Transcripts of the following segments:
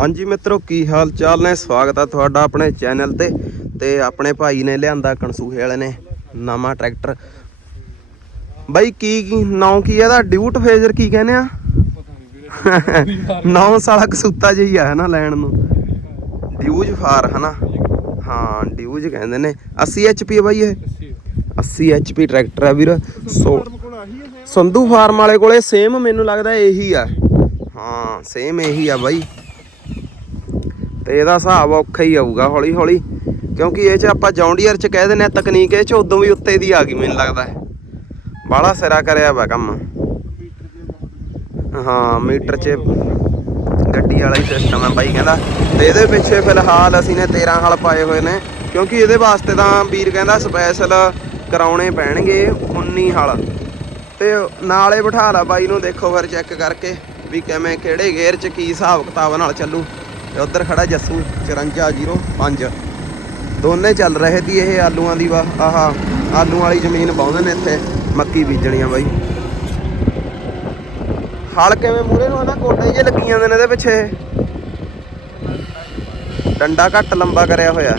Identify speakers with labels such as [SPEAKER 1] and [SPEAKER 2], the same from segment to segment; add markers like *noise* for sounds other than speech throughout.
[SPEAKER 1] ਹਾਂਜੀ ਮਿੱਤਰੋ, ਕੀ ਹਾਲ ਚਾਲ ਨੇ? ਸਵਾਗਤ ਆ ਤੁਹਾਡਾ ਆਪਣੇ ਚੈਨਲ ਤੇ ਤੇ ਆਪਣੇ ਭਾਈ ਨੇ ਲਿਆਂਦਾ ਕਣਸੂਹੇ ਵਾਲੇ ਨੇ ਨਵਾਂ ਟਰੈਕਟਰ। ਬਾਈ, ਕੀ ਕੀ ਨਾਂ ਕੀ ਆ ਇਹਦਾ? ਡਿਊਟ ਫੇਜ਼ਰ ਕੀ ਕਹਿੰਦੇ ਆ? ਨੌ ਸਾਲਾ ਕਸੂਤਾ ਜਿਹੀ ਆ ਨਾ ਲੈਣ ਨੂੰ। ਡਿਊਜ ਫਾਰ, ਹਨਾ? ਹਾਂ, ਡਿਊਜ ਕਹਿੰਦੇ ਨੇ। 80 ਐਚਪੀ ਬਾਈ ਇਹ? 80 ਐਚਪੀ ਟਰੈਕਟਰ ਆ ਵੀਰ। ਸੋ, ਸੰਧੂ ਫਾਰਮ ਵਾਲੇ ਕੋਲੇ ਸੇਮ ਮੈਨੂੰ ਲੱਗਦਾ ਇਹੀ ਆ। ਹਾਂ, ਸੇਮ ਇਹੀ ਆ ਬਾਈ। ਤੇ ਇਹਦਾ ਹਿਸਾਬ ਔਖਾ ਹੀ ਆਊਗਾ ਹੌਲੀ ਹੌਲੀ। ਕਿਉਂਕਿ ਇਹ ਚ ਆਪਾਂ ਜੌਂਡੀਅਰ ਚ ਕਹਿ ਦਿੰਦੇ ਆ ਤਕਨੀਕ ਇਹ ਚ ਉਦੋਂ ਵੀ ਉੱਤੇ ਦੀ ਆ ਗਈ ਮੈਨੂੰ ਲੱਗਦਾ। ਹੈ ਬਾਹਲਾ ਸਿਰਾ ਕਰਿਆ ਵਾ ਕੰਮ। ਹਾਂ, ਮੀਟਰ 'ਚ ਗੱਡੀ ਵਾਲਾ ਹੀ ਸਿਸਟਮ ਹੈ ਬਾਈ ਕਹਿੰਦਾ। ਤੇ ਇਹਦੇ ਪਿੱਛੇ ਫਿਲਹਾਲ ਅਸੀਂ ਨੇ 13 ਹਲ ਪਾਏ ਹੋਏ ਨੇ। ਕਿਉਂਕਿ ਇਹਦੇ ਵਾਸਤੇ ਤਾਂ ਵੀਰ ਕਹਿੰਦਾ ਸਪੈਸ਼ਲ ਕਰਾਉਣੇ ਪੈਣਗੇ 19 ਹਲ। ਤੇ ਨਾਲੇ ਬਿਠਾ ਲਾ ਬਾਈ ਨੂੰ ਦੇਖੋ ਫਿਰ ਚੈੱਕ ਕਰਕੇ ਵੀ ਕਿਵੇਂ, ਕਿਹੜੇ ਗੇਅਰ 'ਚ ਕੀ ਹਿਸਾਬ ਕਿਤਾਬ ਨਾਲ ਚੱਲੂ। ਤੇ ਉਧਰ ਖੜਾ ਜੱਸੂ 5405 ਦੋਨੇ ਚੱਲ ਰਹੇ ਸੀ ਇਹ ਆਲੂਆਂ ਦੀ ਵਾ ਆਹ ਆਲੂ ਵਾਲੀ ਜ਼ਮੀਨ ਬਾਉਂਦੇ ਨੇ ਇੱਥੇ, ਮੱਕੀ ਬੀਜਣੀਆਂ ਬਾਈ। ਹਲ ਕਿਵੇਂ ਮੂਰੇ ਨੂੰ ਆਂਦਾ ਕੋਟੇ ਜੇ ਲੱਗੀ ਜਾਂਦੇ ਨੇ ਇਹਦੇ ਪਿੱਛੇ। ਡੰਡਾ ਘੱਟ ਲੰਬਾ ਕਰਿਆ ਹੋਇਆ।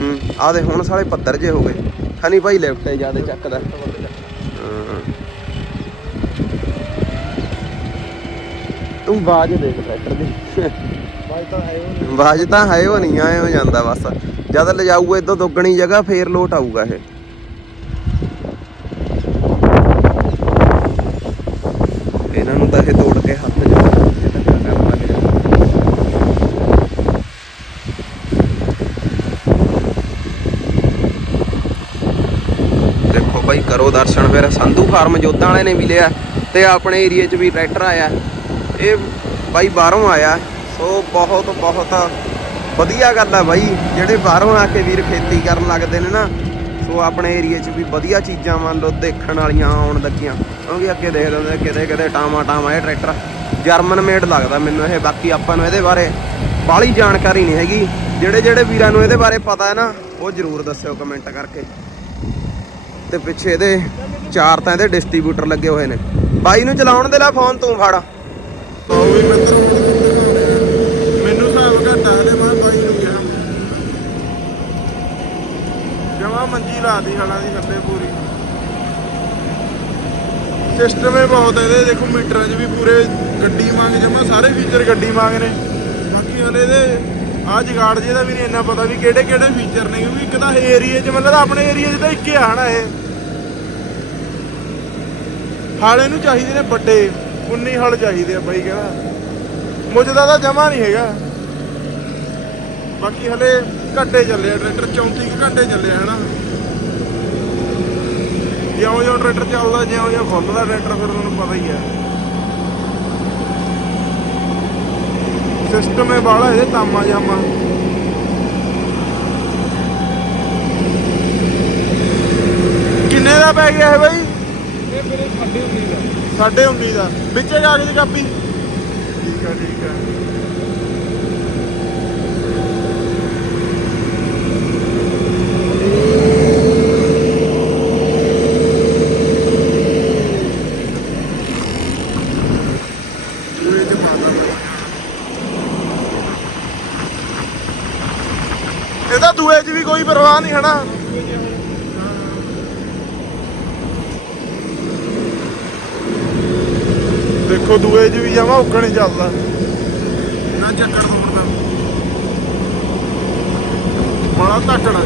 [SPEAKER 1] ਹੂੰ ਆ ਦੇ ਹੁਣ ਸਾਲੇ ਪੱਧਰ ਜੇ ਹੋ ਗਏ। ਖਨੀ ਭਾਈ ਲੈਫਟ ਤੇ ਜਿਆਦੇ ਚੱਕਦਾ। ਤੂੰ ਬਾਜ ਦੇਖ ਟਰੈਕਟਰ ਦੀ।
[SPEAKER 2] ਬਾਈ ਤਾਂ ਹੈ ਉਹ
[SPEAKER 1] ਨਹੀਂ ਆਏ ਹੋ ਜਾਂਦਾ ਬਸ। ਜਦ ਲਿਜਾਊਗਾ ਇਦੋਂ ਦੁੱਗਣੀ ਜਗ੍ਹਾ, ਫੇਰ ਲੋਟ ਆਊਗਾ ਇਹ। ਇਹਨਾਂ ਨੂੰ ਤਾਂ ਇਹ ਤੋੜ ਕੇ ਹੱਥ ਜੋੜ ਦੇਖੋ ਭਾਈ, ਕਰੋ ਦਰਸ਼ਨ ਫਿਰ। ਸੰਧੂ ਫਾਰਮ ਜੋਧਾਂ ਵਾਲੇ ਨੇ ਵੀ ਲਿਆ ਤੇ ਆਪਣੇ ਏਰੀਆ 'ਚ ਵੀ ਟਰੈਕਟਰ ਆਇਆ। ਇਹ ਬਾਈ ਬਾਹਰੋਂ ਆਇਆ। ਸੋ ਬਹੁਤ ਬਹੁਤ ਵਧੀਆ ਗੱਲ ਆ ਬਾਈ। ਜਿਹੜੇ ਬਾਹਰੋਂ ਆ ਕੇ ਵੀਰ ਖੇਤੀ ਕਰਨ ਲੱਗਦੇ ਨੇ ਨਾ, ਸੋ ਆਪਣੇ ਏਰੀਆ 'ਚ ਵੀ ਵਧੀਆ ਚੀਜ਼ਾਂ ਮੰਨ ਲਓ ਦੇਖਣ ਵਾਲੀਆਂ, ਆਉਣ ਲੱਗੀਆਂ। ਕਿਉਂਕਿ ਅੱਗੇ ਦੇਖਦੇ ਹੁੰਦੇ ਕਿਤੇ ਕਿਤੇ ਟਾਮਾ ਟਾਮਾ ਇਹ ਟਰੈਕਟਰ ਜਰਮਨ ਮੇਡ ਲੱਗਦਾ ਮੈਨੂੰ ਇਹ, ਬਾਕੀ ਆਪਾਂ ਨੂੰ ਇਹਦੇ ਬਾਰੇ ਬਾਹਲੀ ਜਾਣਕਾਰੀ ਨਹੀਂ ਹੈਗੀ। ਜਿਹੜੇ ਜਿਹੜੇ ਵੀਰਾਂ ਨੂੰ ਇਹਦੇ ਬਾਰੇ ਪਤਾ ਹੈ ਨਾ, ਉਹ ਜਰੂਰ ਦੱਸਿਓ ਕਮੈਂਟ ਕਰਕੇ। ਤੇ ਪਿੱਛੇ ਇਹਦੇ ਚਾਰ ਤਾਂ ਇਹਦੇ ਡਿਸਟ੍ਰੀਬਿਊਟਰ ਲੱਗੇ ਹੋਏ ਨੇ। ਬਾਈ ਨੂੰ ਚਲਾਉਣ ਦੇ ਲਾ ਫੋਨ, ਤੂੰ ਫੜ।
[SPEAKER 2] ਉਹ ਵੀ ਮਿੱਤਰ ਮੈਨੂੰ ਹਿਸਾਬ ਘਟਾ ਦੇ ਮੈਂ ਬਾਈ ਨੂੰ ਕਿਹਾ ਜਮਾ ਮੰਜੀ ਲਾਦੀ ਹਲਾਂ ਦੀ ਥੱਲੇ ਪੂਰੀ। ਸਿਸਟਮ ਹੀ ਬਹੁਤ ਇਹਦੇ, ਦੇਖੋ ਮੀਟਰਾਂ 'ਚ ਵੀ ਪੂਰੇ ਗੱਡੀ ਮੰਗ ਜਮਾ, ਸਾਰੇ ਫੀਚਰ ਗੱਡੀ ਮੰਗ ਨੇ। ਬਾਕੀ ਹਲੇ ਇਹਦੇ ਆ ਜਗਾੜ ਜਿਹਦਾ ਵੀ ਨਹੀਂ ਇੰਨਾ ਪਤਾ ਵੀ ਕਿਹੜੇ ਕਿਹੜੇ ਫੀਚਰ ਨੇ, ਕਿਉਂਕਿ ਇੱਕ ਤਾਂ ਏਰੀਆ 'ਚ ਮਤਲਬ ਆਪਣੇ ਏਰੀਆ 'ਚ ਤਾਂ ਇੱਕ ਹੀ ਆ ਹਨਾ ਇਹ। ਹਾਲੇ ਨੂੰ ਚਾਹੀਦੇ ਨੇ ਵੱਡੇ 19 ਹਲ ਚਾਹੀਦੇ ਆ ਬਾਈ ਕਹਿੰਦਾ। ਮੁੱਝਦਾ ਤਾਂ ਜਮਾ ਨਹੀਂ ਹੈਗਾ। ਬਾਕੀ ਹਲੇ ਘੱਟੇ ਚੱਲੇ ਆ ਟਰੈਕਟਰ 34 ਕੁ ਘੰਟੇ ਚੱਲੇ ਆ ਹਨਾ? ਜਿਉਂ ਜਿਉਂ ਟਰੈਕਟਰ ਚੱਲਦਾ ਜਿਉਂ ਜਿਉਂ ਖੁੱਲਦਾ ਟਰੈਕਟਰ ਫਿਰ ਤੁਹਾਨੂੰ ਪਤਾ ਹੀ ਆ। ਸਿਸਟਮ ਹੈ ਬਾਹਲਾ ਇਹਦੇ ਤਾਮਾ ਜਾਮਾ। ਕਿੰਨੇ ਦਾ ਪੈ ਗਿਆ ਹੈ ਬਾਈ?
[SPEAKER 3] ਇਹ ਮੇਰੇ ਸਾਡੇ ਹੁੰਦੀ ਦਾ।
[SPEAKER 2] ਸਾਢੇ 19 ਦਾ। ਵਿੱਚੇ ਜਾ ਕੇ ਕਾਪੀ। ਠੀਕ ਆ ਠੀਕ ਆ ਪੂਰੇ ਚ ਮਾਤਾ ਇਹਦਾ ਦੂਏ 'ਚ ਵੀ ਕੋਈ ਪਰਵਾਹ ਨਹੀਂ ਹਨਾ? ਦੇਖੋ ਦੂਏ 'ਚ ਵੀ ਜਾਵਾ ਉੱਕਣ ਹੀ ਚੱਲਦਾ। ਨਾ ਚੱਕਰ ਹੋਣ ਦਾ। ਬੜਾ ਧੱਕਣਾ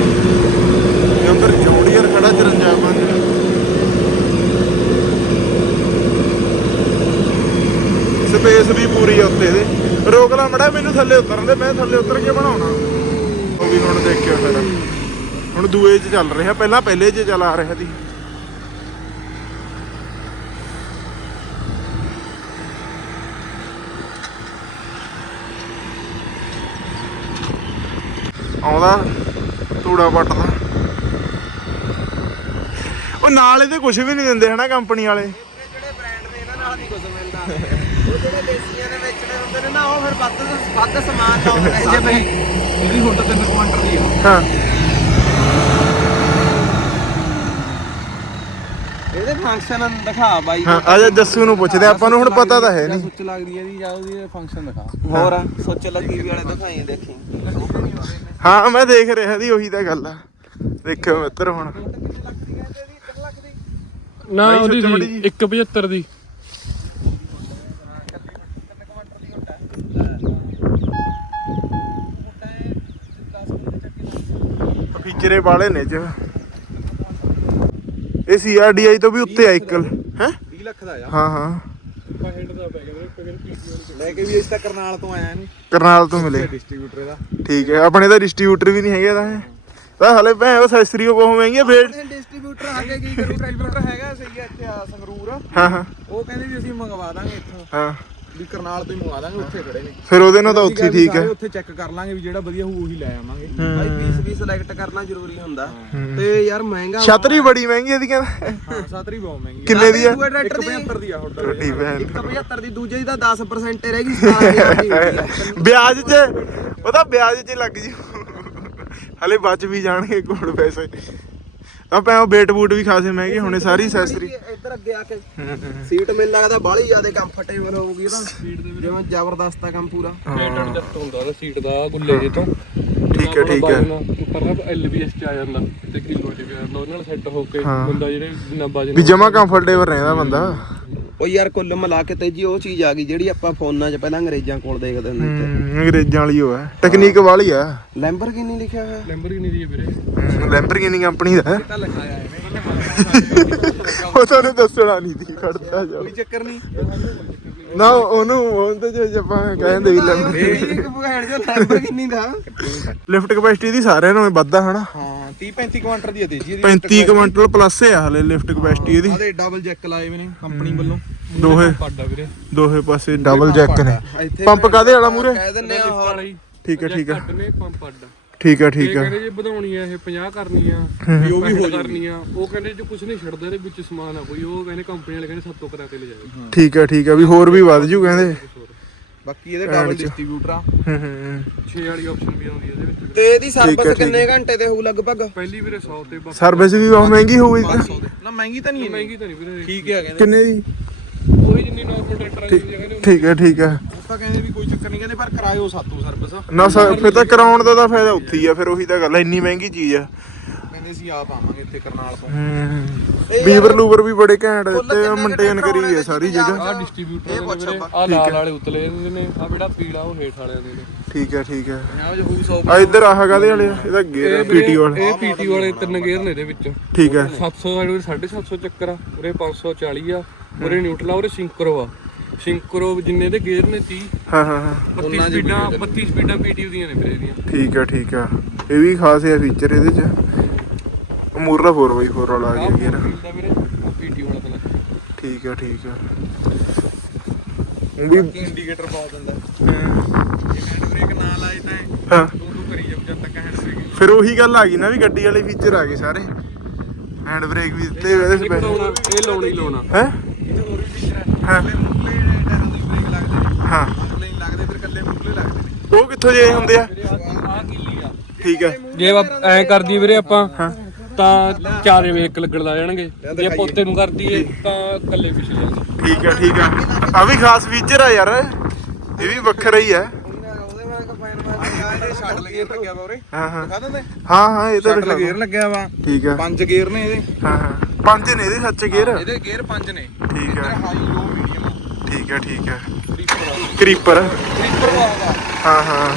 [SPEAKER 2] ਇਹ ਅੰਦਰ ਜੋੜੀਅਰ ਖੜਾ 53 ਮੰਨ ਸਪੇਸ ਵੀ ਪੂਰੀ ਆ ਉੱਤੇ ਇਹਦੇ ਮੜਾ, ਮੈਨੂੰ ਥੱਲੇ ਉਤਰਨ ਦੇ, ਮੈਂ ਥੱਲੇ ਉਤਰ ਕੇ ਬਣਾਉਣਾ। ਉਹ ਵੀ ਹੁਣ ਦੇਖਿਓ ਫਿਰ। ਹੁਣ ਦੂਏ 'ਚ ਚੱਲ ਰਿਹਾ, ਪਹਿਲਾਂ ਪਹਿਲੇ 'ਚ ਚਲਾ ਰਿਹਾ ਸੀ। ਆਉਂਦਾ, ਧੂੜਾ ਪੱਟਦਾ ਉਹ ਨਾਲ ਇਹਦੇ ਕੁਝ ਵੀ ਨਹੀਂ ਦਿੰਦੇ ਹਨਾ, ਕੰਪਨੀ ਵਾਲੇ।
[SPEAKER 1] ਜਿਹੜੇ ਬ੍ਰਾਂਡ ਨੇ, ਇਹਨਾਂ ਨਾਲ ਨਹੀਂ ਕੁਝ ਮਿਲਦਾ। ਉਹ ਜਿਹੜੇ ਦੇਸੀਆਂ ਦੇ ਹੁੰਦੇ ਨੇ ਉਹ ਫਿਰ ਵੱਧ ਵੱਧ ਸਮਾਨ ਲਾਉਂਦੇ
[SPEAKER 3] ਜੇ ਬਈ। ਇਹਦੀ ਹੁਣ ਤਾਂ 3 ਕੁਆਂਟਲ ਦੀ ਆ।
[SPEAKER 2] ਹਾਂ।
[SPEAKER 1] ਇਹਦੇ ਫੰਕਸ਼ਨ ਦਿਖਾ ਬਾਈ।
[SPEAKER 2] ਹਾਂ ਆ ਜਾ ਜੱਸੂ ਨੂੰ ਪੁੱਛਦੇ ਆਪਾਂ ਨੂੰ ਹੁਣ ਪਤਾ ਤਾਂ ਹੈ ਨਹੀਂ।
[SPEAKER 3] ਸੁੱਚ ਲੱਗਦੀ ਹੈ ਦੀ ਜਾਂ ਉਹਦੀ ਫੰਕਸ਼ਨ ਦਿਖਾ।
[SPEAKER 1] ਹੋਰ? ਸੋਚ ਲੱਗੀ ਵੀ ਵਾਲੇ ਦਿਖਾਈ ਦੇਖੀ।
[SPEAKER 2] ਹਾਂ ਮੈਂ ਦੇਖ ਰਿਹਾ ਦੀ ਉਹੀ ਤਾਂ ਗੱਲ ਆ। ਦੇਖਿਓ ਮਿੱਤਰ ਹੁਣ।
[SPEAKER 3] ਨਾ ਉਹਦੀ ਸੀ 175 ਦੀ।
[SPEAKER 2] ਫੀਚਰੇ ਵਾਲੇ ਨੇ ਚ ਇਹ ਸੀਆਰਡੀਆਈ ਤੋਂ ਵੀ ਉੱਤੇ ਆ ਇਕਲ ਹੈ?
[SPEAKER 3] 20 ਲੱਖ ਦਾ ਆ।
[SPEAKER 2] ਹਾਂ ਹਾਂ।
[SPEAKER 3] ਹੈਡ ਦਾ ਪੈ ਗਿਆ ਮੇਰੇ ਪੀਟੀਓ
[SPEAKER 1] ਲੈ ਕੇ ਵੀ ਇਸ ਤੱਕ ਕਰਨਾਲ ਤੋਂ ਆਇਆ ਨਹੀਂ
[SPEAKER 2] ਕਰਨਾਲ ਤੋਂ ਮਿਲੇ।
[SPEAKER 3] ਡਿਸਟ੍ਰੀਬਿਊਟਰ ਦਾ।
[SPEAKER 2] ਠੀਕ ਹੈ ਆਪਣੇ ਤਾਂ ਡਿਸਟ੍ਰੀਬਿਊਟਰ ਵੀ ਨਹੀਂ ਹੈਗੇ ਤਾਂ। ਇਹ। ਤਾਂ ਹਲੇ ਭੈ ਉਹ ਸੈਸਰੀ ਉਹ ਬਹੁਤ ਮਹਿੰਗੀ ਫੇਰ
[SPEAKER 1] ਡਿਸਟ੍ਰੀਬਿਊਟਰ ਆ ਕੇ ਕੀ ਕਰੂ?
[SPEAKER 3] ਡਿਸਟ੍ਰੀਬਿਊਟਰ ਹੈਗਾ ਸਹੀ ਹੈ ਇੱਥੇ ਆ ਸੰਗਰੂਰ।
[SPEAKER 2] ਹਾਂ ਹਾਂ।
[SPEAKER 3] ਉਹ ਕਹਿੰਦੇ ਵੀ ਅਸੀਂ ਮੰਗਵਾ ਦਾਂਗੇ ਇੱਥੋਂ।
[SPEAKER 2] ਹਾਂ।
[SPEAKER 3] ਵੀ ਕਰਨਾਲ ਤੋਂ ਹੀ ਮੰਗਵਾ ਦਾਂਗੇ ਉੱਥੇ ਖੜੇ ਨੇ।
[SPEAKER 2] ਫਿਰ ਉਹਦੇ ਨਾਲ ਤਾਂ ਉੱਥੇ ਹੀ ਠੀਕ ਹੈ।
[SPEAKER 3] ਸਾਰੇ ਉੱਥੇ ਚੈੱਕ ਕਰ ਲਾਂਗੇ ਵੀ ਜਿਹੜਾ ਵਧੀਆ ਹੋਊ ਉਹੀ ਲੈ ਆਵਾਂਗੇ।
[SPEAKER 1] ਬਾਈ ਪੀਸ ਵੀ ਸਿਲੈਕਟ ਕਰਨਾ ਜ਼ਰੂਰੀ ਹੁੰਦਾ। ਤੇ ਯਾਰ ਮਹਿੰਗਾ
[SPEAKER 2] ਛਤਰੀ ਬੜੀ ਮਹਿੰਗੀ ਇਹਦੀ ਕਹਿੰਦਾ।
[SPEAKER 3] ਹਾਂ ਸਾਤਰੀ ਬਹੁਤ ਮਹਿੰਗੀ
[SPEAKER 2] ਕਿੰਨੇ ਦੀ
[SPEAKER 1] ਦੀ
[SPEAKER 3] 175 ਦੀ ਆ
[SPEAKER 2] ਭੈਣ।
[SPEAKER 1] 175 ਦੀ ਦੂਜੇ ਦੀ ਤਾਂ 10% ਹੀ ਰਹਿ ਗਈ 17000 ਦੀ ਹੋਈ ਆ। *laughs*
[SPEAKER 2] ਵਿਆਜ 'ਚ ਪਤਾ ਵਿਆਜ 'ਚ ਲੱਗ ਜੂ। ਹਲੇ ਬਚ ਵੀ ਜਾਣਗੇ ਕੋਲ ਪੈਸੇ। ਤਾਂ ਪੈ ਉਹ ਬੇਟ ਬੂਟ ਵੀ ਖਾਸੇ ਮਹਿੰਗੇ ਹੋਣੇ ਸਾਰੀ ਸੈਸਰੀ
[SPEAKER 1] ਇੱਧਰ ਅੱਗੇ ਆ ਕੇ। ਸੀਟ ਮੈਨੂੰ ਲੱਗਦਾ ਬਾਹਲੀ ਜ਼ਿਆਦਾ ਕੰਫਰਟੇਬਲ ਹੋਊਗੀ ਤਾਂ। ਜਿਵੇਂ ਜ਼ਬਰਦਸਤ ਆ ਕੰਮ ਪੂਰਾ।
[SPEAKER 3] ਬੈਟਰ ਜੱਟ ਹੁੰਦਾ ਉਹਦਾ ਸੀਟ ਦਾ ਗੁੱਲੇ ਜੇ ਤੋਂ।
[SPEAKER 2] ਠੀਕ ਹੈ ਠੀਕ ਹੈ।
[SPEAKER 3] ਪਰ ਐਲਬੀਐਸ ਚ ਆ ਜਾਂਦਾ ਤੇ ਕਿਲੋ ਚ ਵੀ ਆ ਜਾਂਦਾ ਉਹਦੇ ਨਾਲ ਸੈੱਟ ਹੋ ਕੇ। ਬੰਦਾ ਜਿਹੜੇ ਜਿੰਨਾ ਵਜਨ
[SPEAKER 2] ਵੀ ਜਮਾ ਕੰਫਰਟੇਬਲ ਰਹਿੰਦਾ ਬੰਦਾ।
[SPEAKER 1] ਉਹ ਯਾਰ ਕੁੱਲ ਮਿਲਾ ਕੇ ਤੇਜੀ ਉਹ ਚੀਜ਼ ਆ ਗਈ ਜਿਹੜੀ ਆਪਾਂ ਫੋਨਾਂ 'ਚ ਪਹਿਲਾਂ ਅੰਗਰੇਜ਼ਾਂ ਕੋਲ ਦੇਖਦੇ ਹੁੰਦੇ
[SPEAKER 2] ਹਮ, ਅੰਗਰੇਜ਼ਾਂ ਵਾਲੀ ਉਹ ਹੈ। ਟੈਕਨੀਕ ਵਾਲੀ ਆ।
[SPEAKER 1] ਤੇ ਲੈਂਬਰਗਿਨੀ ਲਿਖਿਆ ਹੋਇਆ।
[SPEAKER 3] ਲੈਂਬਰਗਿਨੀ ਦੀ ਹੈ ਵੀਰੇ।
[SPEAKER 2] ਲੈਂਬਰਗਿਨੀ ਕੰਪਨੀ ਦਾ। ਹੈ।
[SPEAKER 3] ਤਾਂ ਲਿਖਾਇਆ
[SPEAKER 2] ਉਹ ਤੁਹਾਨੂੰ ਦੱਸਣਾ ਨਹੀਂ ਦੀ ਖੜਦਾ ਜਾ।
[SPEAKER 3] ਕੋਈ ਚੱਕਰ ਨਹੀਂ।
[SPEAKER 2] ਨਾ ਉਹਨੂੰ ਉਹਦੇ ਜੇ ਆਪਾਂ ਕਹਿੰਦੇ ਵੀ ਲੈਂਬਰ
[SPEAKER 1] ਇਹ ਭੈਣ ਜੋ ਲੈਂਬਰਗਿਨੀ ਦਾ।
[SPEAKER 2] ਲਿਫਟ ਕਪੈਸਿਟੀ ਦੀ ਸਾਰਿਆਂ ਨੂੰ ਵੱਧਾ ਹਨਾ?
[SPEAKER 3] ਹਾਂ। 30 35 ਕੁਆਂਟਰ ਦੀ ਆ ਤੇਜੀ
[SPEAKER 2] 35 ਕੁਇੰਟਲ ਪਲੱਸ ਆ ਹਲੇ ਲਿਫਟ ਕਪੈਸਿਟੀ ਇਹਦੀ।
[SPEAKER 3] ਆਦੇ ਡਬਲ ਜੈਕ ਲਾਏ ਵੀ ਨੇ ਕੰਪਨੀ ਵੱਲੋਂ।
[SPEAKER 2] ਦੋਹੇ।
[SPEAKER 3] ਪਾਡਾ ਵੀਰੇ।
[SPEAKER 2] ਦੋਹੇ ਪਾਸੇ ਡਬਲ ਜੈਕ ਨੇ।
[SPEAKER 1] ਇੱਥੇ
[SPEAKER 2] ਪੰਪ ਕਾਦੇ ਵਾਲਾ ਮੂਰੇ
[SPEAKER 1] ਕਹਿ ਦਿੰਨੇ ਆ ਹੋਰ
[SPEAKER 2] ਠੀਕ ਹੈ ਠੀਕ ਹੈ
[SPEAKER 3] ਘੱਟ ਨੇ ਪੰਪ ਅੱਡ
[SPEAKER 2] ਠੀਕ ਹੈ
[SPEAKER 3] ਇਹ
[SPEAKER 2] ਠੀਕ ਹੈ
[SPEAKER 3] ਕਹਿੰਦੇ ਜੇ ਵਧਾਉਣੀ ਆ ਇਹ 50 ਕਰਨੀ ਆ ਵੀ ਉਹ ਵੀ ਹੋ ਕਰਨੀ ਆ। ਉਹ ਕਹਿੰਦੇ ਜੇ ਕੁਝ ਨਹੀਂ ਛੱਡਦੇ ਇਹਦੇ ਵਿੱਚ ਸਮਾਨ ਆ ਕੋਈ ਉਹ ਕਹਿੰਦੇ ਕੰਪਨੀ ਵਾਲੇ ਕਹਿੰਦੇ ਸੱਤੋਂ ਕਰਾ ਕੇ ਲੈ ਜਾਓ
[SPEAKER 2] ਠੀਕ ਹੈ ਠੀਕ ਹੈ ਵੀ ਹੋਰ ਵੀ ਵੱਧ ਜੂ ਕਹਿੰਦੇ।
[SPEAKER 3] ਬਾਕੀ ਇਹਦੇ ਡਬਲ ਡਿਸਟ੍ਰੀਬਿਊਟਰ ਆ।
[SPEAKER 2] ਹੂੰ ਹੂੰ
[SPEAKER 3] 6 ਵਾਲੀ ਆਪਸ਼ਨ ਵੀ ਆਉਂਦੀ ਹੈ ਇਹਦੇ ਵਿੱਚ।
[SPEAKER 1] ਤੇ ਇਹਦੀ
[SPEAKER 2] ਠੀਕ ਹੈ,
[SPEAKER 1] ਸਰਵਿਸ
[SPEAKER 2] ਠੀਕ
[SPEAKER 1] ਕਿੰਨੇ ਘੰਟੇ ਤੇ ਹੋਊ ਲਗਭਗ?
[SPEAKER 3] ਪਹਿਲੀ ਵੀਰੇ 100 ਤੇ ਬਾਕੀ
[SPEAKER 2] ਸਰਵਿਸ ਵੀ ਬਹੁਤ ਮਹਿੰਗੀ ਹੋਊਗੀ।
[SPEAKER 3] 500 ਦੇ ਨਾ ਮਹਿੰਗੀ ਤਾਂ ਨਹੀਂ ਮਹਿੰਗੀ ਤਾਂ ਨਹੀਂ ਵੀਰੇ। ਠੀਕ ਹੈ ਕਹਿੰਦੇ।
[SPEAKER 2] ਕਿੰਨੇ ਦੀ?
[SPEAKER 3] ਉਹੀ ਜਿੰਨੀ ਨਾਰਮਲ ਟਰੈਕਟਰ ਦੀ ਕਹਿੰਦੇ
[SPEAKER 2] ਠੀਕ ਹੈ ਠੀਕ ਹੈ
[SPEAKER 3] ਆਪਾਂ ਕਹਿੰਦੇ ਵੀ ਕੋਈ ਚੱਕਰ ਨਹੀਂ ਕਹਿੰਦੇ ਪਰ ਕਰਾਇਓ ਸਾਤੋਂ ਸਰਵਿਸ
[SPEAKER 2] ਨਾ ਸਰ ਫਿਰ ਤਾਂ ਕਰਾਉਣ ਦਾ ਤਾਂ ਫਾਇਦਾ ਉੱਥੇ ਹੀ ਆ ਫਿਰ ਉਹੀ ਤਾਂ ਗੱਲ ਆ ਇੰਨੀ ਮਹਿੰਗੀ ਚੀਜ਼ ਆ।
[SPEAKER 3] ਕਹਿੰਦੇ ਅਸੀਂ ਆਪ ਆਵਾਂਗੇ ਇੱਥੇ ਕਰਨਾਲ ਤੋਂ।
[SPEAKER 2] ਹੂੰ। ਬੀਵਰ ਲੂਵਰ ਵੀ ਬੜੇ ਘੈਂਟ ਤੇ ਮੇਨਟੇਨ ਕਰੀ ਹੈ ਸਾਰੀ ਜਗ੍ਹਾ।
[SPEAKER 3] ਆ ਡਿਸਟ੍ਰੀਬਿਊਟਰ ਵੀਰੇ। ਆ ਲਾਲ ਵਾਲੇ ਉਤਲੇ ਨੇ ਆ ਜਿਹੜਾ ਪੀਲਾ ਉਹ ਹੇਠ ਵਾਲਿਆਂ ਦੇ ਨੇ।
[SPEAKER 2] ਠੀਕ ਹੈ ਠੀਕ ਹੈ।
[SPEAKER 3] 50 ਜੋ ਹੋਊ 100
[SPEAKER 2] ਆ ਇੱਧਰ ਆਹ ਕਾਦੇ ਵਾਲੇ ਆ? ਇਹਦਾ ਗੇਅਰ ਪੀਟੀ ਵਾਲਾ।
[SPEAKER 3] ਇਹ ਪੀਟੀ ਵਾਲੇ ਤਿੰਨ ਗੇਅਰ ਨੇ ਇਹਦੇ ਵਿੱਚ।
[SPEAKER 2] ਠੀਕ ਹੈ।
[SPEAKER 3] 700 ਵਾਲੇ 750 ਚੱਕਰ ਆ ਉਰੇ 540 ਆ ਉਰੇ ਨਿਊਟਰਲ ਆ ਉਰੇ ਸਿੰਕਰੋ ਆ। ਸਿੰਕਰੋ ਜਿੰਨੇ ਦੇ ਗੇਅਰ ਨੇ 30
[SPEAKER 2] ਹਾਂ ਹਾਂ ਹਾਂ।
[SPEAKER 3] 32 ਸਪੀਡਾਂ 32 ਸਪੀਡਾਂ ਪੀਟੀ ਦੀਆਂ ਨੇ ਵੀਰੇ ਇਹਦੀਆਂ।
[SPEAKER 2] ਠੀਕ ਹੈ ਠੀਕ ਹੈ। ਇਹ ਵੀ ਖਾਸ ਹੈ ਫੀਚਰ ਇਹਦੇ ਚ। ਮੂਰਲਾ 4x4 ਵਾਲਾ ਆ ਗਿਆ ਗੇਅਰ
[SPEAKER 3] ਪੀਟੀ ਵਾਲਾ ਤਾਂ
[SPEAKER 2] ਠੀਕ ਹੈ ਠੀਕ ਹੈ ਉਹ ਵੀ
[SPEAKER 3] ਇੰਡੀਕੇਟਰ ਪਾ ਦਿੰਦਾ।
[SPEAKER 2] ਹਾਂ,
[SPEAKER 3] ਜੇ ਹੈਂਡ ਬ੍ਰੇਕ ਨਾ ਲਾਏ ਤਾਂ
[SPEAKER 2] ਹਾਂ।
[SPEAKER 3] ਤੂੰ ਤੂੰ ਕਰੀ ਜਦ ਤੱਕ ਹੈਂਡ ਬ੍ਰੇਕ
[SPEAKER 2] ਫਿਰ ਉਹੀ ਗੱਲ ਆ ਗਈ ਨਾ ਵੀ ਗੱਡੀ ਵਾਲੇ ਫੀਚਰ ਆ ਗਏ ਸਾਰੇ। ਹੈਂਡ ਬ੍ਰੇਕ ਵੀ ਦਿੱਤੇ ਇਹਦੇ
[SPEAKER 3] ਲਾਉਣਾ ਇਹ ਲਾਉਣਾ ਹੀ ਲਾਉਣਾ।
[SPEAKER 2] ਹੈ?
[SPEAKER 3] ਇਹ ਹੋਰ ਵੀ ਫੀਚਰ ਹੈ।
[SPEAKER 2] ਹਾਂ
[SPEAKER 3] ਮੁੱਕਲੇ ਟਾਇਰਾਂ ਦੀ ਬ੍ਰੇਕ ਲੱਗਦੇ
[SPEAKER 2] ਹਾਂ।
[SPEAKER 3] ਨਹੀਂ ਲੱਗਦੇ ਫਿਰ ਕੱਲੇ ਮੁੱਕਲੇ ਲੱਗਦੇ ਨੇ।
[SPEAKER 2] ਉਹ ਕਿੱਥੋਂ ਜੇ ਹੁੰਦੇ ਆ?
[SPEAKER 3] ਆ ਕੀਲੀ ਆ।
[SPEAKER 2] ਠੀਕ ਹੈ
[SPEAKER 3] ਜੇ ਐ ਕਰਦੀ ਵੀਰੇ ਆਪਾਂ ਤਾਂ ਚਾਰੇ ਵੇਖ ਲੱਗਣ ਲੱਗ ਜਾਣਗੇ। ਜੇ ਆਪਾਂ ਉੱਤੇ ਨੂੰ ਕਰਦੀਏ ਤਾਂ ਕੱਲੇ ਪਿਛਲੇ ਜਾਂਦੇ
[SPEAKER 2] ਠੀਕ ਹੈ ਠੀਕ ਹੈ ਆ ਵੀ ਖਾਸ ਫੀਚਰ ਆ ਯਾਰ। ਇਹ ਵੀ ਵੱਖਰਾ ਹੀ
[SPEAKER 3] ਉਰੇ
[SPEAKER 2] ਹਾਂ ਹਾਂ। ਹਾਂ ਹਾਂ ਇਹ ਤਾਂ
[SPEAKER 3] ਸ਼ਟਲ
[SPEAKER 2] ਦਿਖਾ
[SPEAKER 3] ਗੇਅਰ ਲੱਗਿਆ ਵਾ।
[SPEAKER 2] ਠੀਕ ਹੈ
[SPEAKER 3] ਪੰਜ ਗੇਅਰ ਨੇ ਇਹਦੇ।
[SPEAKER 2] ਹਾਂ ਹਾਂ। ਪੰਜ ਨੇ ਇਹਦੇ ਸੱਚ ਗੇਅਰ
[SPEAKER 3] ਇਹਦੇ ਗੇਅਰ ਪੰਜ ਨੇ।
[SPEAKER 2] ਠੀਕ ਹੈ
[SPEAKER 3] ਹਾਈ ਲੋ ਮੀਡੀਅਮ
[SPEAKER 2] ਠੀਕ ਹੈ ਠੀਕ ਹੈ
[SPEAKER 3] ਕਰੀਪਰ
[SPEAKER 2] ਕਰੀਪਰ
[SPEAKER 3] ਕਰੀਪਰ ਦਾ ਹੈਗਾ
[SPEAKER 2] ਹਾਂ ਹਾਂ।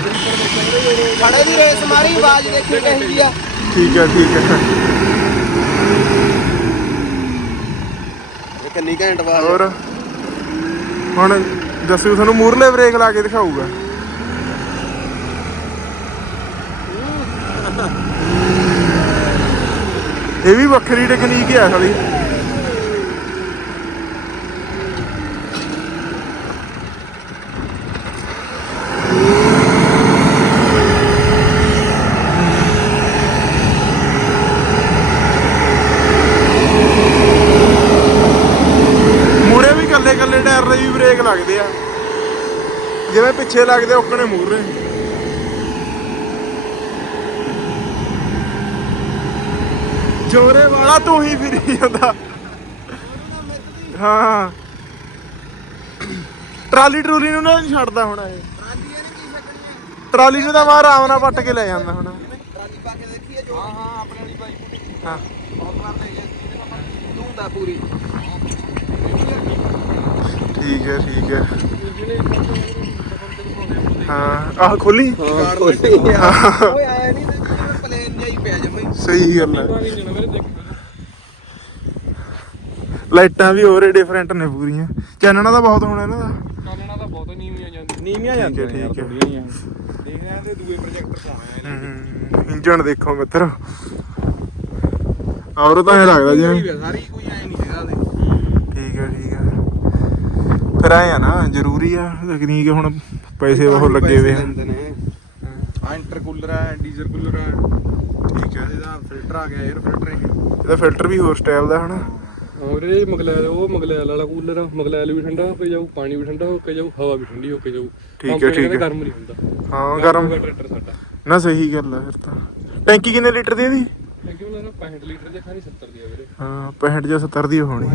[SPEAKER 1] ਖੜੇ ਦੀ ਰੇਸ ਮਾਰੀ ਆਵਾਜ਼ ਦੇਖੀ ਕਹੀ ਆ।
[SPEAKER 2] ਠੀਕ ਹੈ ਠੀਕ ਹੈ
[SPEAKER 1] ਕਿੰਨੀ ਘੈਂਟ ਆਵਾਜ਼
[SPEAKER 2] ਹੋਰ? ਹੁਣ ਜੱਸੂ ਤੁਹਾਨੂੰ ਮੂਰਲੇ ਬ੍ਰੇਕ ਲਾ ਕੇ ਦਿਖਾਊਗਾ। ਇਹ ਵੀ ਵੱਖਰੀ ਟੈਕਨੀਕ ਹੈ ਸਾਲੀ ਮੂਰੇ ਵੀ ਕੱਲੇ ਕੱਲੇ ਟਾਇਰ ਦੇ ਵੀ ਬ੍ਰੇਕ ਲੱਗਦੇ ਆ ਜਿਵੇਂ ਪਿੱਛੇ ਲੱਗਦੇ ਓਕਣੇ ਮੂਰੇ ਜੋਰੇ ਵਾਲਾ ਤੂੰ ਹੀ ਫਿਰੀ ਜਾਂਦਾ। ਹਾਂ। ਟਰਾਲੀ ਟਰੂਲੀ ਨੂੰ ਨਾ ਛੱਡਦਾ ਹੁਣ ਇਹ। ਟਰਾਲੀ ਨੂੰ ਤਾਂ ਮੈਂ ਆਰਾਮ ਨਾਲ ਪੱਟ ਕੇ ਲੈ ਜਾਂਦਾ ਹੁਣ।
[SPEAKER 1] ਟਰਾਲੀ ਪਾ ਕੇ ਦੇਖੀਏ ਜੋ ਹਾਂ। ਹਾਂ ਆਪਣੇ ਵਾਲੀ ਬਾਈ ਪੂਰੀ
[SPEAKER 2] ਹਾਂ
[SPEAKER 1] ਬਹੁਤ ਮਾਰ ਲਈ ਇਸ ਤੂੰ ਦਾ ਪੂਰੀ
[SPEAKER 2] ਠੀਕ ਹੈ ਠੀਕ ਹੈ। ਹਾਂ। ਆਹ ਖੋਲੀ?
[SPEAKER 1] ਹਾਂ ਓਏ ਆਇਆ ਨਹੀਂ ਤੇ ਪਲੇਨ ਜਾਈ ਪਿਆ ਜਮੇ
[SPEAKER 2] ਸਹੀ ਗੱਲ ਹੈ। ਲਾਈਟਾਂ ਵੀ ਹੋਰ ਡਿਫਰੈਂਟ ਨੇ ਪੂਰੀਆਂ। ਚਾਨਣਾ ਦਾ ਬਹੁਤ ਹੋਣਾ ਇਹਨਾਂ ਦਾ।
[SPEAKER 3] ਕਾਨਣਾ ਤਾਂ ਬਹੁਤ ਨੀਵੀਆਂ ਜਾਂਦੀ
[SPEAKER 4] ਨੀਵੀਆਂ
[SPEAKER 2] ਠੀਕ ਹੈ,
[SPEAKER 4] ਜਾਂਦੀਆਂ
[SPEAKER 2] ਠੀਕ ਹੈ।
[SPEAKER 4] ਥੋੜੀਆਂ ਜਿਹੀਆਂ ਦੇਖਦੇ ਆਂ ਤੇ ਦੂਏ ਪ੍ਰੋਜੈਕਟਰ ਪਾਉਣਾ ਇਹਨਾਂ
[SPEAKER 2] ਇੰਜਣ ਦੇਖੋ ਮਿੱਤਰ। ਔਰ ਤਾਂ ਇਹ ਲੱਗਦਾ ਜਿਵੇਂ
[SPEAKER 4] ਸਾਰੀ ਕੋਈ ਐ ਨਹੀਂ ਹੈਗਾ ਉਹਦੇ।
[SPEAKER 2] ਠੀਕ ਹੈ ਠੀਕ ਹੈ। ਫਿਰ ਆਏ ਆ ਨਾ ਜ਼ਰੂਰੀ ਆ ਤਕਨੀਕ ਹੁਣ ਪੈਸੇ ਬਹੁਤ ਲੱਗੇ ਹੋਏ ਆ।
[SPEAKER 4] ਆ ਇੰਟਰਕੂਲਰ ਹੈ। ਡੀਜ਼ਲ ਕੂਲਰ ਹੈ
[SPEAKER 2] ਠੀਕ ਹੈ
[SPEAKER 4] ਇਹਦਾ ਫਿਲਟਰ ਆ ਗਿਆ 에ਅਰ ਫਿਲਟਰ ਇਹ
[SPEAKER 2] ਇਹਦਾ ਫਿਲਟਰ ਵੀ ਹੋਰ ਸਟਾਈਲ ਦਾ ਹਨਾ।
[SPEAKER 3] ਹੋਰ ਇਹ ਮਗਲੈਲ ਉਹ ਮਗਲੈਲ ਵਾਲਾ ਕੂਲਰ ਆ। ਮਗਲੈਲ ਵੀ ਠੰਡਾ ਹੋ ਕੇ ਜਾਊ ਪਾਣੀ ਵੀ ਠੰਡਾ ਹੋ ਕੇ ਜਾਊ ਹਵਾ ਵੀ ਠੰਡੀ ਹੋ ਕੇ ਜਾਊ।
[SPEAKER 2] ਠੀਕ ਹੈ, ਠੀਕ ਹੈ।
[SPEAKER 3] ਗਰਮ ਨਹੀਂ ਹੁੰਦਾ।
[SPEAKER 2] ਹਾਂ ਗਰਮ।
[SPEAKER 3] ਟਰੈਕਟਰ ਸਾਡਾ।
[SPEAKER 2] ਨਾ ਸਹੀ ਗੱਲ ਆ ਫਿਰ ਤਾਂ। ਟੈਂਕੀ ਕਿੰਨੇ ਲੀਟਰ ਦੀ ਇਹਦੀ?
[SPEAKER 3] ਉਹਨਾਂ ਦਾ 65 ਲੀਟਰ ਦੇ ਖਾਣੀ 70 ਦੀ ਆ ਵੀਰੇ।
[SPEAKER 2] ਹਾਂ 65 ਜਾਂ 70 ਦੀ ਹੋਣੀ।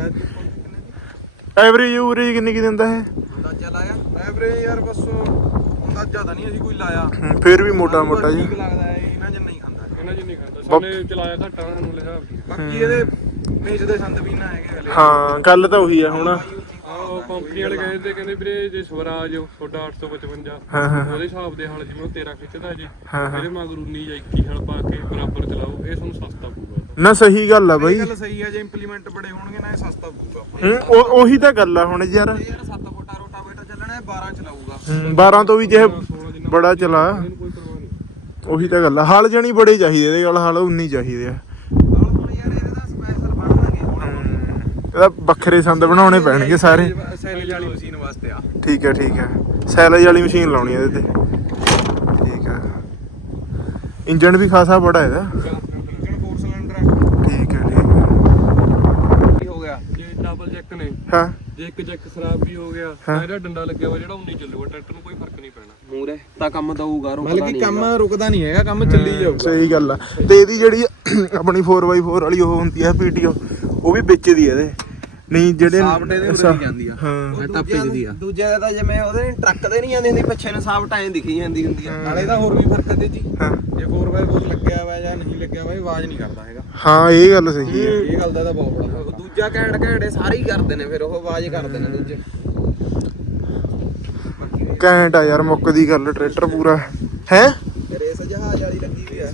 [SPEAKER 2] ਐਵਰੇਜ ਐਵਰੇਜ ਕਿੰਨੀ ਕੀ ਦਿੰਦਾ ਹੈ
[SPEAKER 1] ਅੰਦਾਜ਼ਾ ਲਾਇਆ?
[SPEAKER 4] ਐਵਰੇਜ ਯਾਰ ਬਸ ਹੁੰਦਾ ਜ਼ਿਆਦਾ ਨਹੀਂ ਅਸੀਂ ਕੋਈ ਲਾਇਆ।
[SPEAKER 2] ਫਿਰ ਵੀ ਮੋਟਾ ਮੋਟਾ ਜੀ।
[SPEAKER 4] ਠੀਕ ਲੱਗਦਾ ਹੈ ਇਹਨਾਂ ਜਿੰਨਾ ਹੀ ਖਾਂਦਾ।
[SPEAKER 3] ਇਹਨਾਂ ਚ ਨਹੀਂ ਖਾਂਦਾ। ਸਾਨੇ ਚਲਾਇਆ ਘੱਟ ਆ ਸਾਨੂੰ ਲਿਖਾ
[SPEAKER 4] ਬਾਕੀ ਇਹਦੇ ਮੇਜ ਦੇ ਸੰਦ ਵੀ ਨਾ ਹੈਗੇ ਹਲੇ।
[SPEAKER 2] ਹਾਂ ਗੱਲ ਤਾਂ ਉਹੀ ਆ ਹੁਣ।
[SPEAKER 3] ਆਹ ਕੰਪਨੀ ਵਾਲੇ ਕਹਿੰਦੇ ਕਹਿੰਦੇ ਵੀਰੇ ਜੇ ਸਵਰਾਜ ਤੁਹਾਡਾ 855
[SPEAKER 2] ਹਾਂ ਹਾਂ
[SPEAKER 3] ਉਹਦੇ ਹਿਸਾਬ ਦੇ ਹਲ ਜਿਵੇਂ ਉਹ 13 ਖਿੱਚਦਾ ਜੀ।
[SPEAKER 2] ਹਾਂ, ਹਾਂ।
[SPEAKER 3] ਇਹਦੇ ਮਗਰ 19 ਜਾਂ 21 ਹਲ ਪਾ ਕੇ ਬਰਾਬਰ ਚਲਾਓ ਇਹ ਤੁਹਾਨੂੰ ਸਸਤਾ ਪਊਗਾ।
[SPEAKER 2] ਨਾ ਸਹੀ ਗੱਲ ਆ
[SPEAKER 4] ਇਹ
[SPEAKER 2] ਬਾਈ।
[SPEAKER 4] ਗੱਲ ਸਹੀ ਹੈ ਜੇ ਇੰਪਲੀਮੈਂਟ ਬੜੇ ਹੋਣਗੇ ਨਾ ਇਹ ਸਸਤਾ ਪਊਗਾ।
[SPEAKER 2] ਹੂੰ, ਉਹ- ਉਹੀ ਤਾਂ ਗੱਲ ਆ ਹੁਣ ਯਾਰ।
[SPEAKER 4] ਇਹ ਯਾਰ 7 ਫੁੱਟਾ ਰੋਟਾ ਬੇਟਾ ਚੱਲਣਾ ਹੈ 12 ਚਲਾਊਗਾ।
[SPEAKER 2] ਹੂੰ, 12 ਤੋਂ ਵੀ ਜੇ
[SPEAKER 3] 16 ਜਿੰਨਾ
[SPEAKER 2] ਬੜਾ ਚਲਾ।
[SPEAKER 3] ਇਹਨੂੰ ਕੋਈ ਪਰਵਾਹ ਨਹੀਂ
[SPEAKER 2] ਉਹੀ ਤਾਂ ਗੱਲ ਆ। ਹਲ ਜਣੀ ਬੜੇ ਚਾਹੀਦੇ ਇਹਦੇ ਗੱਲ ਹਲ 19 ਚਾਹੀਦੇ ਆ।
[SPEAKER 4] ਨਾਲ ਹੁਣ ਯਾਰ ਇਹਦੇ ਦਾ ਸਪੈਸ਼ਲ ਬਣਨਗੇ ਹੁਣ
[SPEAKER 2] ਇਹਦਾ ਵੱਖਰੇ ਸੰਦ ਬਣਾਉਣੇ ਪੈਣਗੇ ਸਾਰੇ।
[SPEAKER 4] ਸੈਲੇਜ ਵਾਲੀ ਮਸ਼ੀਨ ਵਾਸਤੇ ਆ।
[SPEAKER 2] ਠੀਕ ਹੈ ਠੀਕ ਹੈ ਸੈਲਜ ਵਾਲੀ ਮਸ਼ੀਨ ਲਾਉਣੀ ਆ ਇਹਦੇ ਤੇ। ਠੀਕ ਹੈ ਇੰਜਨ ਵੀ ਖਾਸਾ ਬੜਾ ਇਹਦਾ
[SPEAKER 4] ਇੰਜਨ 4 ਸਿਲੰਡਰ ਹੈ
[SPEAKER 2] ਠੀਕ ਹੈ ਠੀਕ ਹੈ
[SPEAKER 4] ਕੀ ਹੋ ਗਿਆ
[SPEAKER 3] ਜੇ ਡਬਲ ਜੈਕ ਨੇ
[SPEAKER 2] ਹਾਂ।
[SPEAKER 3] ਜੇ ਇੱਕ ਜੈਕ ਖਰਾਬ ਵੀ ਹੋ ਗਿਆ ਤਾਂ ਇਹਦਾ ਡੰਡਾ ਲੱਗਿਆ ਵਾ ਜਿਹੜਾ 19 ਚੱਲੂਗਾ ਟਰੈਕਟਰ ਨੂੰ ਕੋਈ ਫ਼ਰਕ ਨਹੀਂ ਪੈਣਾ।
[SPEAKER 1] ਮੂਰੇ ਤਾਂ ਕੰਮ ਦਊਗਾ ਰੁਕਦਾ
[SPEAKER 4] ਮਤਲਬ ਕਿ
[SPEAKER 1] ਨਹੀਂ
[SPEAKER 4] ਕੰਮ ਰੁਕਦਾ ਨਹੀਂ ਹੈਗਾ ਕੰਮ ਚੱਲੀ ਜਾਊਗਾ।
[SPEAKER 2] ਸਹੀ ਗੱਲ ਆ। ਤੇ ਇਹਦੀ ਜਿਹੜੀ ਆਪਣੀ 4x4 ਵਾਲੀ ਉਹ ਹੁੰਦੀ ਆ ਪੀਟੀਓ ਉਹ ਵੀ ਵਿੱਚ ਦੀ ਇਹਦੇ। ਨਹੀਂ ਜਿਹੜੇ
[SPEAKER 4] ਸਾਫਟ ਇਹਦੇ ਉਰੇ ਦੀ ਜਾਂਦੀ ਆ
[SPEAKER 2] ਹਾਂ।
[SPEAKER 1] ਟੱਪੇ ਦੀ ਆ। ਦੂਜੇ ਦਾ ਤਾਂ ਜਿਵੇਂ ਉਹਦੇ ਟਰੱਕ ਦੇ ਨਹੀਂ ਜਾਂਦੀ ਹੁੰਦੀ ਪਿੱਛੇ ਨੂੰ ਸਾਫ਼ ਟਾਈਮ ਦਿਖੀ ਜਾਂਦੀ ਹੁੰਦੀ ਆ।
[SPEAKER 4] ਨਾਲੇ ਇਹਦਾ ਹੋਰ ਵੀ ਫ਼ਰਕ ਹੈ ਤੇ ਜੀ।
[SPEAKER 2] ਹਾਂ।
[SPEAKER 4] ਜੇ 4x4 ਲੱਗਿਆ ਹੋਇਆ ਜਾਂ ਨਹੀਂ ਲੱਗਿਆ ਹੋਇਆ ਆਵਾਜ਼ ਨਹੀਂ ਕਰਦਾ ਹੈਗਾ।
[SPEAKER 2] ਹਾਂ ਇਹ ਗੱਲ ਸਹੀ ਹੈ
[SPEAKER 4] ਇਹ ਗੱਲ ਦਾ ਤਾਂ ਬਹੁਤ ਬੜਾ
[SPEAKER 1] ਦੂਜਾ ਘੈਂਟ ਘੈਂਡੇ ਸਾਰੇ ਹੀ ਕਰਦੇ ਨੇ ਫਿਰ ਉਹ ਆਵਾਜ਼ ਕਰਦੇ ਨੇ ਦੂਜੇ।
[SPEAKER 2] ਘੈਂਟ ਆ ਯਾਰ ਮੁੱਕਦੀ ਗੱਲ ਟਰੈਕਟਰ ਪੂਰਾ। ਹੈ?
[SPEAKER 1] ਰੇਸ ਜਹਾਜ਼ ਵਾਲੀ ਲੱਗੀ ਵੀ ਆ।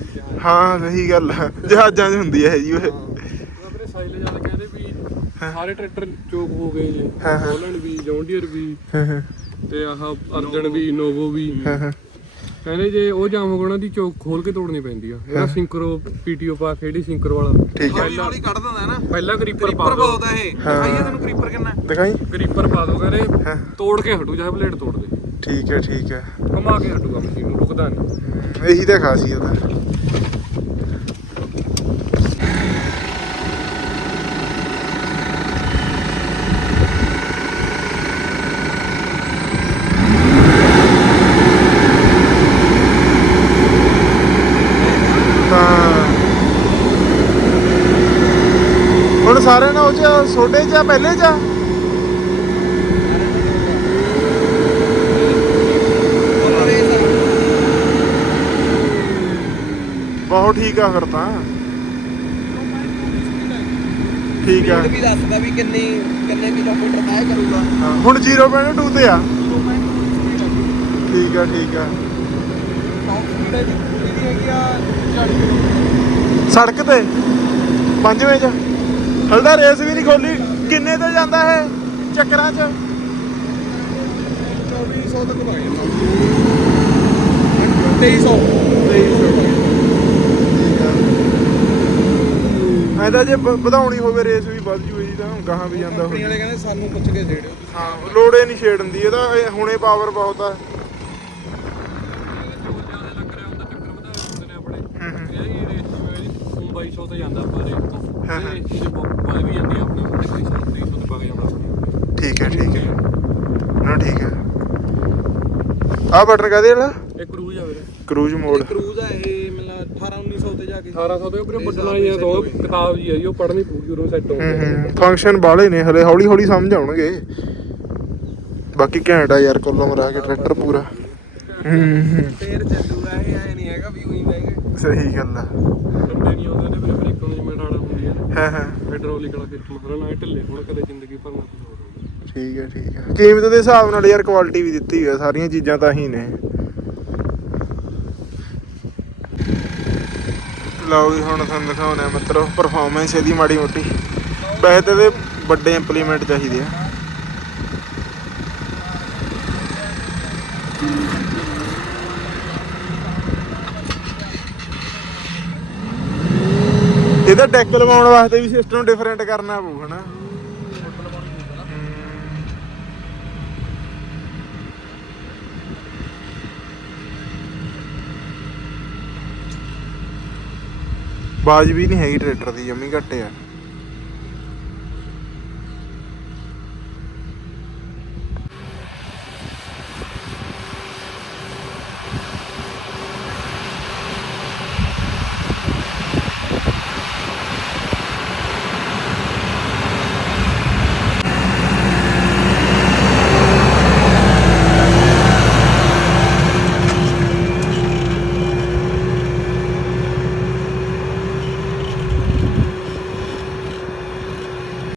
[SPEAKER 2] ਹਾਂ ਸਹੀ ਗੱਲ ਆ। ਜਹਾਜ਼ਾਂ 'ਚ ਹੁੰਦੀ ਹੈ ਜੀ। ਉਹ
[SPEAKER 3] ਆਪਣੇ ਸਾਈਲੇਜ ਵਾਲੇ ਸਾਰੇ ਟਰੈਕਟਰ ਚੋਕ ਹੋ ਗਏ ਜੀ।
[SPEAKER 2] ਹਾਂ, ਹਾਂ।
[SPEAKER 3] ਹੋਲੈਂਡ ਵੀ ਜੌਂਡੀਅਰ ਵੀ
[SPEAKER 2] ਹਾਂ ਹਾਂ।
[SPEAKER 3] ਤੇ ਆਹ ਅਰਜਨ ਵੀ ਨੋਵੋ ਵੀ।
[SPEAKER 2] ਹਾਂ ਹਾਂ।
[SPEAKER 3] ਕਹਿੰਦੇ ਜੇ ਉਹ ਜਾਮ ਹੋ ਗਣਾ ਦੀ ਚੋਕ ਖੋਲ ਕੇ ਤੋੜਨੀ ਪੈਂਦੀ ਆ। ਇਹਦਾ ਸਿੰਕਰੋ ਪੀਟੀਓ ਪਾ ਕੇ ਜਿਹੜੀ ਸਿੰਕਰ ਵਾਲਾ।
[SPEAKER 2] ਠੀਕ ਹੈ
[SPEAKER 4] ਹੌਲੀ ਕੱਢ ਦਿੰਦਾ ਨਾ।
[SPEAKER 3] ਪਹਿਲਾਂ ਕਰੀਪਰ ਪਾ
[SPEAKER 4] ਕਰੀਪਰ
[SPEAKER 3] ਦੋ
[SPEAKER 4] ਬਹੁਤ ਹੈ ਇਹ। ਦਿਖਾਈਏ ਤੈਨੂੰ ਕਰੀਪਰ ਕਿੰਨਾ ਹੈ?
[SPEAKER 2] ਦਿਖਾਈ।
[SPEAKER 3] ਕਰੀਪਰ ਪਾ ਦੋ ਕਹਿੰਦੇ
[SPEAKER 2] ਹਾਂ।
[SPEAKER 3] ਤੋੜ ਕੇ ਹਟੂ ਚਾਹੇ ਬਲੇਡ ਤੋੜ ਦੇ।
[SPEAKER 2] ਠੀਕ ਹੈ ਠੀਕ ਹੈ
[SPEAKER 3] ਘੁਮਾ ਕੇ ਹਟੂਗਾ ਮਸ਼ੀਨ ਨੂੰ ਰੁਕਦਾ ਨਹੀਂ।
[SPEAKER 2] ਇਹੀ ਤਾਂ ਖਾਸੀਅਤ ਆ ਤਾਂ ਹੁਣ ਸਾਰਿਆਂ ਨਾਲ ਉਹ ਚ ਆ, ਪਹਿਲੇ ਆ? ਬਹੁਤ ਠੀਕ ਆ ਫਿਰ ਤਾਂ। ਠੀਕ ਆ।
[SPEAKER 1] ਸਪੀਡ ਵੀ ਦੱਸਦਾ ਵੀ ਕਿੰਨੀ ਕਿੰਨੇ ਕਿਲੋਮੀਟਰ ਤੈਅ ਕਰੂਗਾ।
[SPEAKER 2] ਹਾਂ, ਹੁਣ 0.2 ਤੇ ਆ। ਠੀਕ ਆ ਠੀਕ ਆ।
[SPEAKER 4] ਟੌਪ ਸਪੀਡ ਇਹਦੀ ਇਹਦੀ ਹੈਗੀ ਆ 40 ਕਿਲੋਮੀਟਰ।
[SPEAKER 2] ਸੜਕ ਤੇ? ਪੰਜਵੇਂ ਚ ਹਲਦਾ ਰੇਸ ਵੀ ਨਹੀਂ ਖੋਲੀ। ਕਿੰਨੇ ਤੇ ਜਾਂਦਾ ਹੈ ਚੱਕਰਾਂ ਚ?
[SPEAKER 4] 2400 ਤੱਕ ਵਗ ਜਾਂਦਾ। 2300
[SPEAKER 2] ਐਦਾ ਜੇ ਵਧਾਉਣੀ ਹੋਵੇ ਰੇਸ ਵੀ ਵੱਧ ਜੂ ਇਹਦੀ ਤਾਂ ਗਾਹਾਂ ਵੀ ਜਾਂਦਾ
[SPEAKER 4] ਕੰਪਨੀ ਵਾਲੇ ਕਹਿੰਦੇ ਸਾਨੂੰ ਪੁੱਛ ਕੇ ਛੇੜਿਓ।
[SPEAKER 2] ਹਾਂ ਲੋੜੇ ਨਹੀਂ ਛੇੜਨ ਦੀ ਇਹਦਾ ਇਹ ਹੁਣੇ ਪਾਵਰ ਬਹੁਤ ਆ।
[SPEAKER 3] ਜ਼ਿਆਦਾ ਲੱਗ ਰਿਹਾ ਹੁੰਦਾ ਚੱਕਰ ਵਧਾਏ ਹੁੰਦੇ ਨੇ ਆਪਣੇ ਇਹ ਰੇਸ ਜਿਵੇਂ 2200 ਤੇ ਜਾਂਦਾ ਪਰ ਤੋਂ।
[SPEAKER 2] ਹਾਂ, ਹਾਂ।
[SPEAKER 3] ਇਹ ਚੀਜ਼ ਵੱਧ ਵੀ ਜਾਂਦੀ ਆ ਆਪਣੀ ਉਹਦੇ ਕੋਈ 300 ਤੇ ਪਾ ਜਾਣਾ
[SPEAKER 2] ਠੀਕ ਹੈ ਠੀਕ ਹੈ। ਨਾ ਠੀਕ ਹੈ। ਆ ਬਟਨ ਕਾਦੇ ਵਾਲਾ?
[SPEAKER 3] ਇਹ ਕਰੂਜ਼ ਆ ਵੀਰੇ।
[SPEAKER 2] ਕਰੂਜ਼ ਮੋਡ
[SPEAKER 4] ਕਰੂਜ਼ ਆ ਇਹ ਮਤਲਬ 18 1900 ਤੇ ਜਾ ਕੇ।
[SPEAKER 3] 1800 ਦੇ ਉੱਪਰ ਤਾਂ ਉਹ ਕਿਤਾਬ ਜੀ ਆ ਜੀ ਉਹ ਪੜ੍ਹਨੀ ਪਊਗੀ ਉਰੋਂ ਸੈੱਟ ਹੋ ਗਿਆ
[SPEAKER 2] ਫੰਕਸ਼ਨ ਬਾਲੇ ਨੇ ਹਲੇ ਹੌਲੀ ਹੌਲੀ ਸਮਝ ਆਉਣਗੇ। ਬਾਕੀ ਘੈਂਟ ਆ ਯਾਰ ਕੋਲੋਂ ਮਰਾ ਕੇ ਟਰੈਕਟਰ ਪੂਰਾ। ਹੂੰ ਹੂੰ।
[SPEAKER 4] ਫੇਰ ਚੱਲੂਗਾ ਇਹ ਐ ਨਹੀਂ ਹੈਗਾ ਵੀ ਉਹੀ ਬਹਿ ਗਏ।
[SPEAKER 2] ਸਹੀ ਗੱਲ ਆ।
[SPEAKER 3] ਡੰਡੇ ਨਹੀਂ ਆਉਂਦੇ ਨੇ ਮੇਰੇ ਬ੍ਰੇਕਾਂ ਨੂੰ ਜਿਵੇਂ ਹੁੰਦੀ
[SPEAKER 2] ਹੈ ਹਾਂ।
[SPEAKER 3] ਹਾਈਡ੍ਰੋਲਿਕ ਵਾਲਾ ਸਿਸਟਮ ਸਾਰਾ ਨਾ ਇਹ ਢਿੱਲੇ ਹੁਣ ਕਦੇ ਜ਼ਿੰਦਗੀ ਭਰ ਨਾ ਕੁਝ ਹੋਰ ਹੋਵੇ
[SPEAKER 2] ਠੀਕ ਹੈ ਠੀਕ ਹੈ। ਕੀਮਤ ਦੇ ਹਿਸਾਬ ਨਾਲ ਯਾਰ ਕੁਆਲਿਟੀ ਵੀ ਦਿੱਤੀ ਹੈ ਸਾਰੀਆਂ ਚੀਜ਼ਾਂ ਤਾਂ ਹੀ ਨੇ। ਲਓ ਵੀ ਹੁਣ ਤੁਹਾਨੂੰ ਦਿਖਾਉਣਾ ਮਤਲਬ ਪਰਫਾਰਮੈਂਸ ਇਹਦੀ ਮਾੜੀ ਮੋਟੀ। ਵੈਸੇ ਤਾਂ ਇਹਦੇ ਵੱਡੇ ਇੰਪਲੀਮੈਂਟ ਚਾਹੀਦੇ ਆ। ਇਹਦਾ ਡੈਕ ਲਵਾਉਣ ਵਾਸਤੇ ਵੀ ਸਿਸਟਮ ਡਿਫਰੈਂਟ ਕਰਨਾ ਪਊ, ਹਨਾ। ਬਾਜ ਵੀ ਨਹੀਂ ਹੈਗੀ ਟਰੈਕਟਰ ਦੀ, ਜੰਮੀ ਘੱਟ ਆ।